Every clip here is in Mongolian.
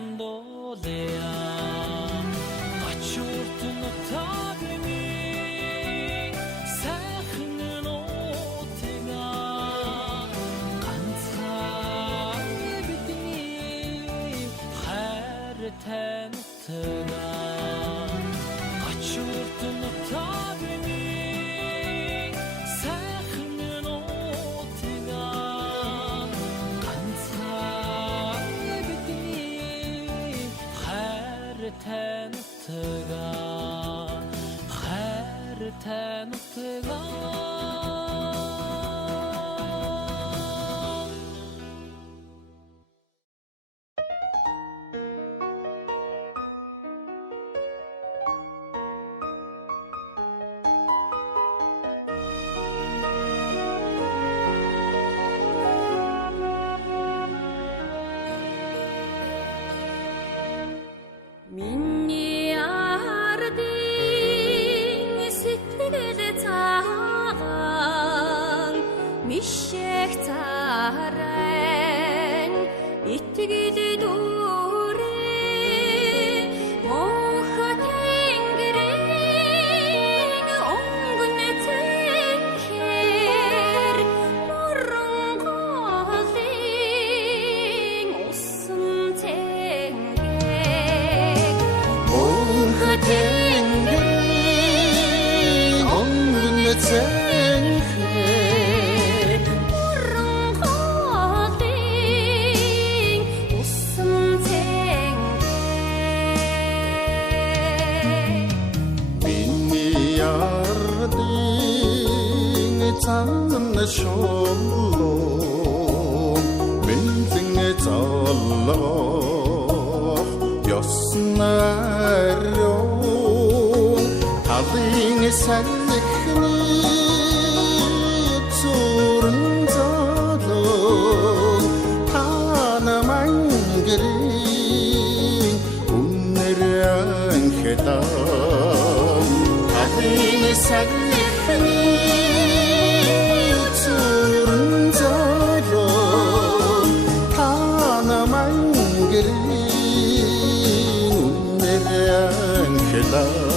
quando dea açurtun tagmi sahnen otega kansa bitni kharten tega açurtun tagmi sahnen otega kansa bitni kharten tega kharten tega Minni arding сэтгэлд цагаан мишэх царайн итгэл дүүрээ мохот тэнгэрийн онгон цэнхэр морон голын усан цэнгэг Тэнгэрийн онгон цэнхэр морон голын усан цэнгэг миний ардын цаан шоолоо мэнлэн золлоо ёснарёо талын санхны цурн золоо тана мангэрийн үнэр анхтаа талын санхны цурн золоо тана мангэрийн үнэр анхтаа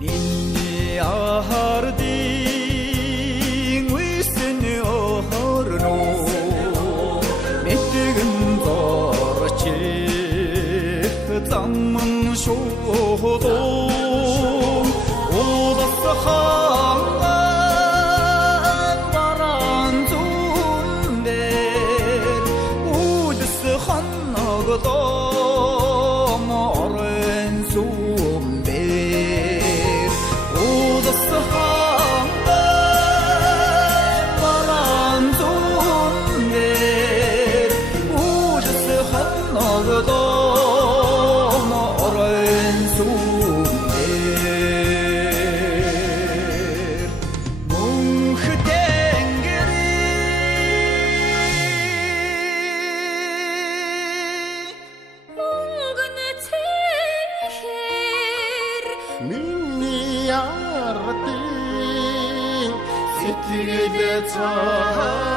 Inni aharding wisen ohorno Mettegen dorchik zamman shohdom Odas khangan baran zunder Udis khannagdom oren zumber Odas khangan baran zunder Udis khannagdom oren zumber Mönch тэнгэрийн онгон цэнхэр миний ардын сэтгэл цагаан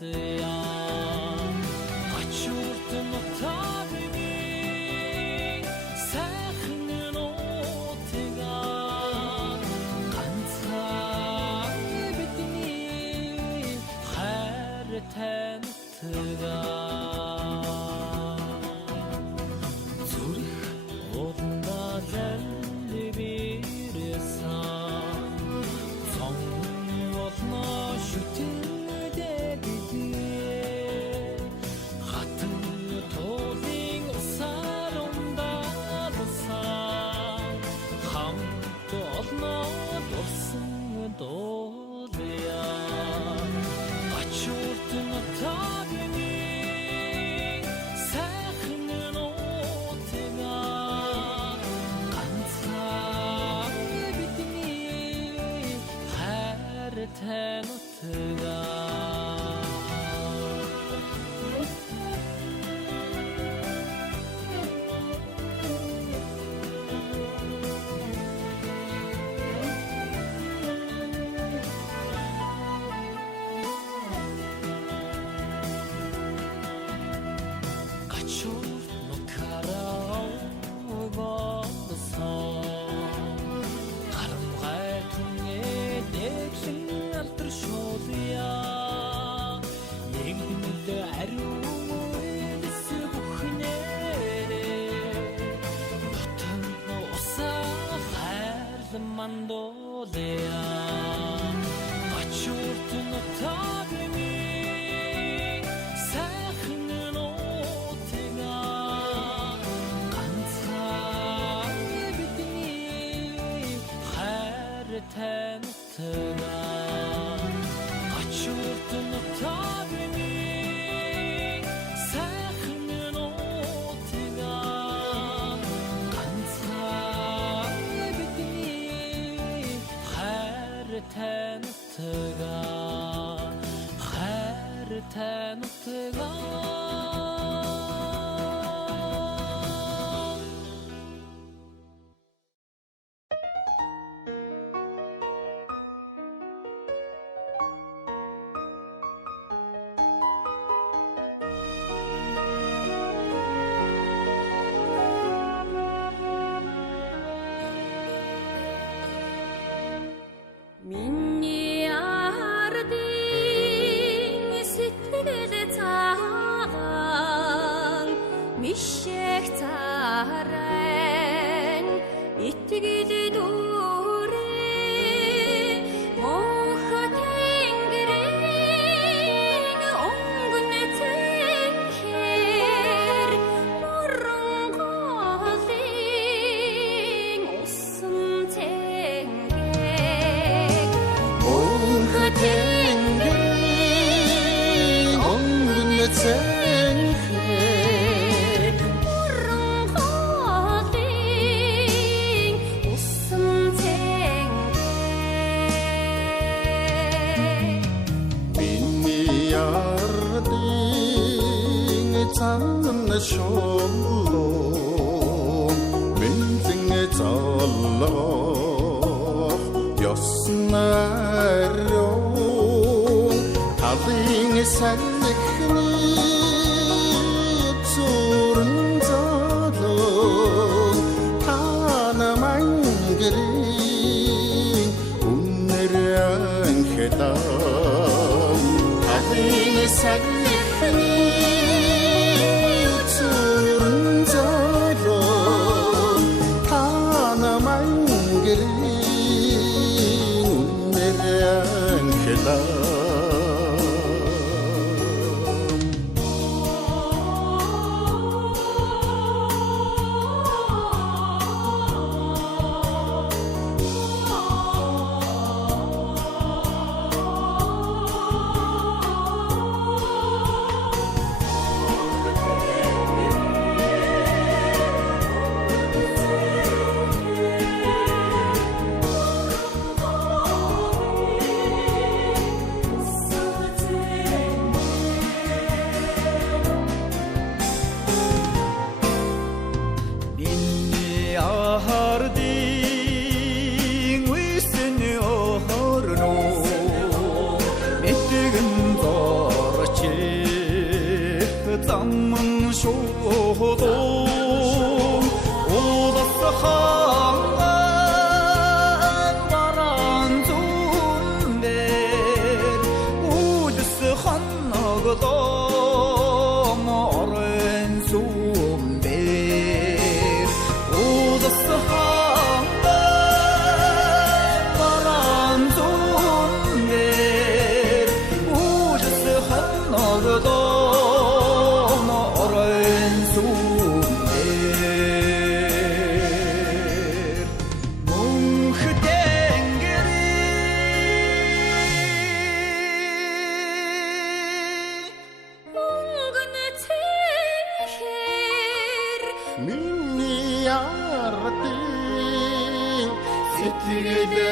있어야 가출던 못하니 새는 오태가 간사의 빛이 하르텐 오태가 Zürich odunda zelli bir insan Sonun odna şütünde bidir Hatı tozing sarımda basan Hamdı odna dostun doluya Açurdun tabini Sähnin åtega Kansa bitini Härten åtega 가출 녹하라 오버서 가름갈 통에 넥신 앞들 쇼드야 냉기물들 아루에 쓰고흐네레 너탄 오사 할만도데야 가출도 너타베니 새는 오태가 간사의 빛이 하르텐 오태가 가출도 너타베니 새는 오태가 간사의 빛이 하르텐 오태가 하르텐 오태가 Minni arding sittede tang Mishek taren ittigide dore Moha tengren ongunne tenker Morgongaling ossen tenger 땡땡 엉근내 땡해 Morgongaling ossen tenger Minni arding tanne shollo Mintinge talla Yosnarro Taling sallekni Tsurun talo Tana mangering Unneran khedam Taling sallekni Tsurun talo Tana mangering Unneran khedam 쇼도 오더스 한강 바람 좋은데 우주스 한나그도 머른 숨데 오더스 한강 바람 좋은데 우주스 한나그도 Minni arti Sittige de